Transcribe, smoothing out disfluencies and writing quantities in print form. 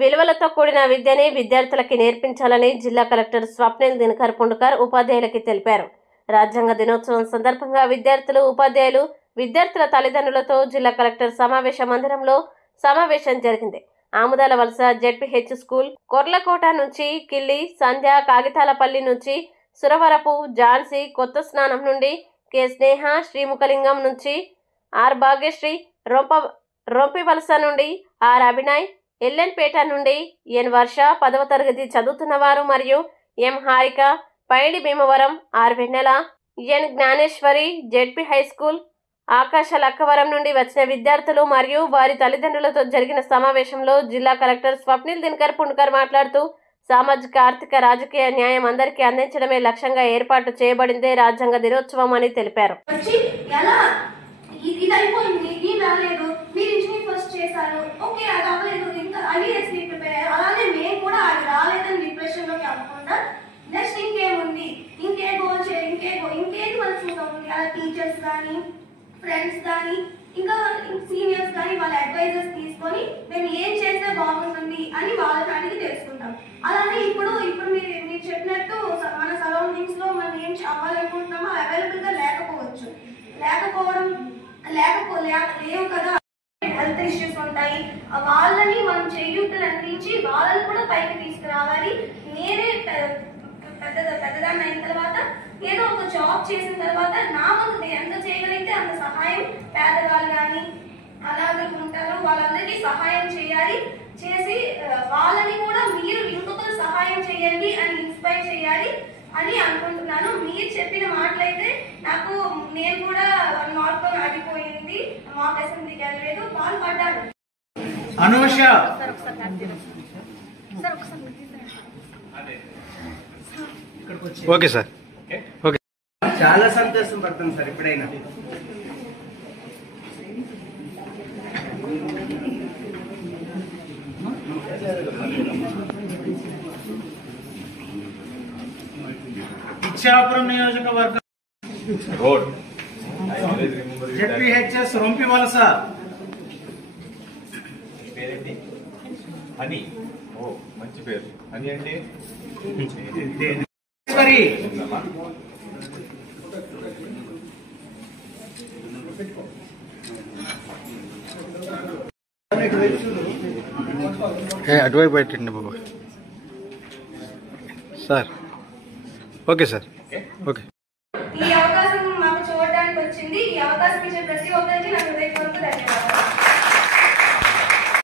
విలువలతో కూడిన విద్యని విద్యార్థులకి నేర్పించాలని జిల్లా కలెక్టర్ స్వప్నిల్ దినకర్ పుండుకర్ ఉపాధ్యాయులకి తెలిపారు. రాజ్యాంగ దినోత్సవం సందర్భంగా విద్యార్థులు, ఉపాధ్యాయులు, విద్యార్థుల తల్లిదండ్రులతో జిల్లా కలెక్టర్ సమావేశ మందిరంలో సమావేశం జరిగింది. ఆముదాల వలస జెడ్పీహెచ్ స్కూల్, కొర్లకోట నుంచి కిల్లి, సంధ్య, కాగితాలపల్లి నుంచి సురవరపు, ఝాన్సీ, కొత్త స్నానం నుండి కె స్నేహ, శ్రీముఖలింగం నుంచి ఆర్ భాగ్యశ్రీ, రొంపివలస నుండి ఆర్ అభినయ్, ఎల్లెన్పేట నుండి ఎన్ వర్ష 10వ తరగతి చదువుతున్నవారు మరియు M Harika, Paidi Bheemavaram, R Vennela, N Gnaneswari, ZP high school, Akasa Lakkavaram నుండి వచ్చిన విద్యార్థులు మరియు వారి తల్లిదండ్రులతో జరిగిన సమావేశంలో జిల్లా కలెక్టర్ స్వప్నిల్ దినకర్ పుండుకర్ మాట్లాడుతూ, సామాజిక, ఆర్థిక, రాజకీయ న్యాయం అందరికీ అందించడమే లక్ష్యంగా ఏర్పాటు చేయబడిందే రాజ్యాంగ దినోత్సవం అని తెలిపారు. ఫ్రెండ్స్ కానీ ఇంకా సీనియర్స్ కానీ వాళ్ళ అడ్వైజర్స్ తీసుకొని మేము ఏం చేస్తే బాగుంటుంది అని వాళ్ళని అడిగి తెలుసుకుంటాం. అలానే ఇప్పుడు మీరు చెప్పినట్టు మన సరౌండింగ్స్ లో మనం ఏం అవ్వాలనుకుంటున్నామో అవైలబుల్ గా లేవు కదా, హెల్త్ ఇష్యూస్ ఉంటాయి. వాళ్ళని మనం చేయూతలు అందించి వాళ్ళని కూడా పైకి తీసుకురావాలి. నేనే పెద్దదాన్ని అయిన తర్వాత ఏదో ఒక జాబ్ చేసిన తర్వాత నా వంతు ఎంత చేయగలిగితే అంత సహాయం, పేదవాళ్ళు కానీ అనాథులు ఉంటారు వాళ్ళందరికీ సహాయం చేయాలి. చేసి వాళ్ళని కూడా మీరు ఇంకొకరు సహాయం చేయండి అని ఇన్స్పైర్ చేయాలి అని అనుకుంటున్నాను. మీరు చెప్పిన మాటలైతే నేను కూడా నాట్ తో ఆగిపోయింది. మాక్ అసెంబ్లీకి వెళ్ళలేదు, పాల్పడ్డాను. Okay sir, okay. చాలా సంతోషం పడుతుంది సార్. ఎప్పుడైనా ఇచ్చాపురం నియోజకవర్గం రోడ్ జెడ్పీహెచ్ఎస్ రొంపివలస పేరేంటి? హనీ. ఓ మంచి పేరు. హనీ అంటే అటువైపు పెట్టండి బాబు. Sir okay sir, okay. ఈ అవకాశం మాకు చూడడానికి వచ్చింది. ఈ అవకాశం ఇచ్చే ప్రతి ఒక్కరికి నా హృదయపూర్వక ధన్యవాదాలు.